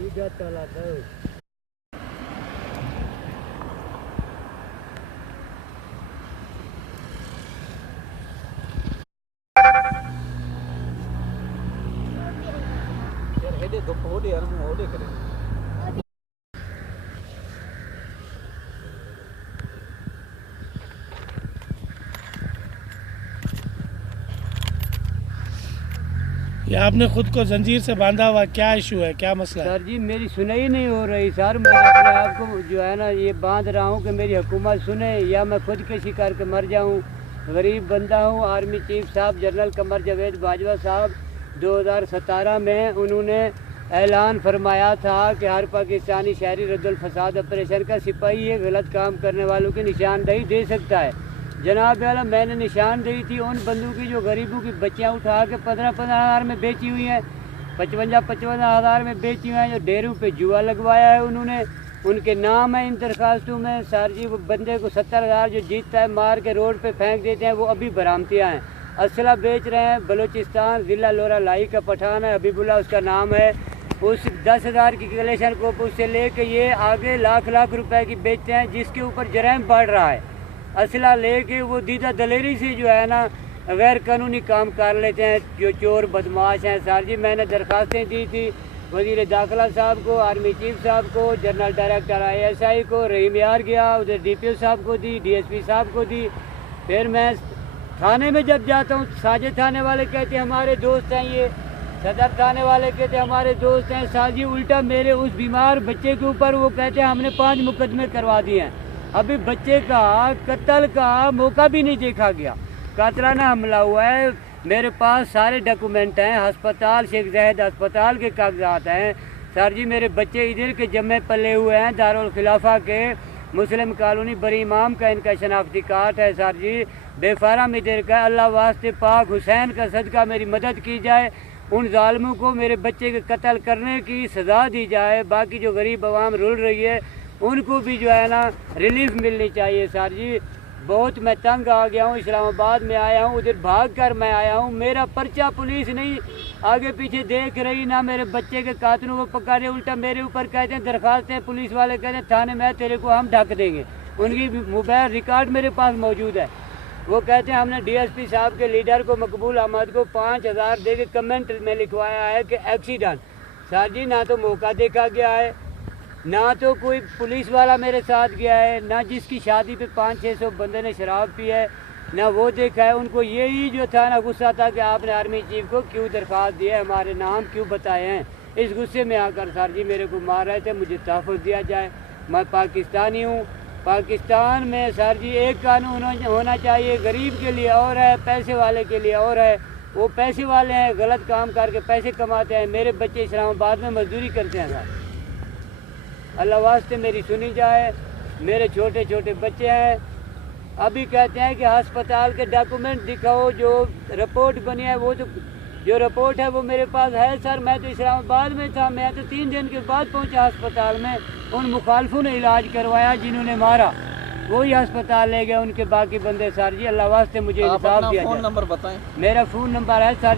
یہ آپ نے خود کو زنجیر سے باندھا ہوا، کیا ایشو ہے، کیا مسئلہ ہے؟ سر جی میری سنائی نہیں ہو رہی سر، میں اپنے آپ کو جو ہے نا یہ باندھ رہا ہوں کہ میری حکومت سنے یا میں خودکشی کر کے مر جاؤں۔ غریب بندہ ہوں۔ آرمی چیف صاحب جنرل قمر جاوید باجوہ صاحب 2017 میں انہوں نے اعلان فرمایا تھا کہ ہر پاکستانی شہری رد الفساد آپریشن کا سپاہی یہ غلط کام کرنے والوں کی نشاندہی دے سکتا ہے۔ جناب اعلیٰ میں نے نشاندہی تھی ان بندوں کی جو غریبوں کی بچیاں اٹھا کے 15-15 ہزار میں بیچی ہوئی ہیں، 55-55 ہزار میں بیچی ہوئی ہیں، جو ڈیروں پہ جوا لگوایا ہے انہوں نے، ان کے نام ہیں ان درخواستوں میں۔ سر جی وہ بندے کو 70,000 جو جیتتا ہے مار کے روڈ پہ پھینک دیتے ہیں، وہ ابھی برآمدیاں ہیں، اسلحہ بیچ رہے ہیں۔ بلوچستان ضلع لورا لائی کا پٹھان ہے، حبیب اللہ اس کا نام ہے، اس 10,000 کی کلیشن کو اس سے لے کے یہ آگے لاکھ روپے کی بیچتے ہیں، جس کے اوپر جرائم بڑھ رہا ہے۔ اسلحہ لے کے وہ دیدہ دلیری سے جو ہے نا غیر قانونی کام کر لیتے ہیں، جو چور بدماش ہیں۔ سر جی میں نے درخواستیں دی تھی وزیر داخلہ صاحب کو، آرمی چیف صاحب کو، جنرل ڈائریکٹر ISI کو، رحیم یار گیا ادھر DPO صاحب کو دی، DSP صاحب کو دی۔ پھر میں تھانے میں جب جاتا ہوں، ساجد تھانے والے کہتے ہیں ہمارے دوست ہیں، یہ صدر تھانے والے کہتے ہیں ہمارے دوست ہیں۔ سر جی الٹا میرے اس بیمار بچے کے اوپر وہ کہتے ہیں ہم نے 5 مقدمے کروا دیے ہیں، ابھی بچے کا قتل کا موقع بھی نہیں دیکھا گیا، قاتلانہ حملہ ہوا ہے۔ میرے پاس سارے ڈاکومنٹ ہیں، ہسپتال شیخ زاہد ہسپتال کے کاغذات ہیں۔ سر جی میرے بچے ادھر کے جمع پلے ہوئے ہیں، دارالخلافہ کے مسلم کالونی بری امام کا ان کا شناختی کارڈ ہے۔ سر جی بے فارم ادھر کا، اللہ واسطے پاک حسین کا صدقہ میری مدد کی جائے، ان ظالموں کو میرے بچے کے قتل کرنے کی سزا دی جائے۔ باقی جو غریب عوام رل رہی ہے ان کو بھی جو ہے نا ریلیف ملنی چاہیے۔ سر جی بہت میں تنگ آ گیا ہوں، اسلام آباد میں آیا ہوں، ادھر بھاگ کر میں آیا ہوں، میرا پرچہ پولیس نہیں آگے پیچھے دیکھ رہی، نہ میرے بچے کے قاتلوں کو پکڑے، الٹا میرے اوپر کہتے ہیں درخواستیں، پولیس والے کہتے ہیں تھانے میں تیرے کو ہم ڈھک دیں گے۔ ان کی موبائل ریکارڈ میرے پاس موجود ہے، وہ کہتے ہیں ہم نے DSP صاحب کے لیڈر کو مقبول احمد کو 5,000 دے کے کمنٹ میں لکھوایا ہے کہ ایکسیڈنٹ۔ سر جی نہ تو موقع دیکھا گیا ہے، نہ تو کوئی پولیس والا میرے ساتھ گیا ہے، نہ جس کی شادی پہ 500-600 بندے نے شراب پی ہے نہ وہ دیکھا ہے۔ ان کو یہی جو تھا نا غصہ تھا کہ آپ نے آرمی چیف کو کیوں درخواست دی ہے، ہمارے نام کیوں بتائے ہیں، اس غصے میں آ کر سر جی میرے کو مار رہے تھے۔ مجھے تحفظ دیا جائے، میں پاکستانی ہوں، پاکستان میں سر جی ایک قانون ہونا چاہیے، غریب کے لیے اور ہے، پیسے والے کے لیے اور ہے۔ وہ پیسے والے ہیں، غلط کام کر کے پیسے کماتے ہیں، میرے بچے اسلام آباد میں مزدوری کرتے ہیں۔ سر اللہ واسطے میری سنی جائے، میرے چھوٹے چھوٹے بچے ہیں، ابھی کہتے ہیں کہ ہسپتال کے ڈاکومنٹ دکھاؤ، جو رپورٹ بنی ہے وہ تو جو رپورٹ ہے وہ میرے پاس ہے۔ سر میں تو اسلام آباد میں تھا، میں تو 3 دن کے بعد پہنچا ہسپتال میں، ان مخالفوں نے علاج کروایا جنہوں نے مارا، وہی ہسپتال لے گئے ان کے باقی بندے۔ سر جی اللہ واسطے مجھے انصاف دیا جائے۔ فون نمبر بتائیں۔ میرا فون نمبر ہے سر جی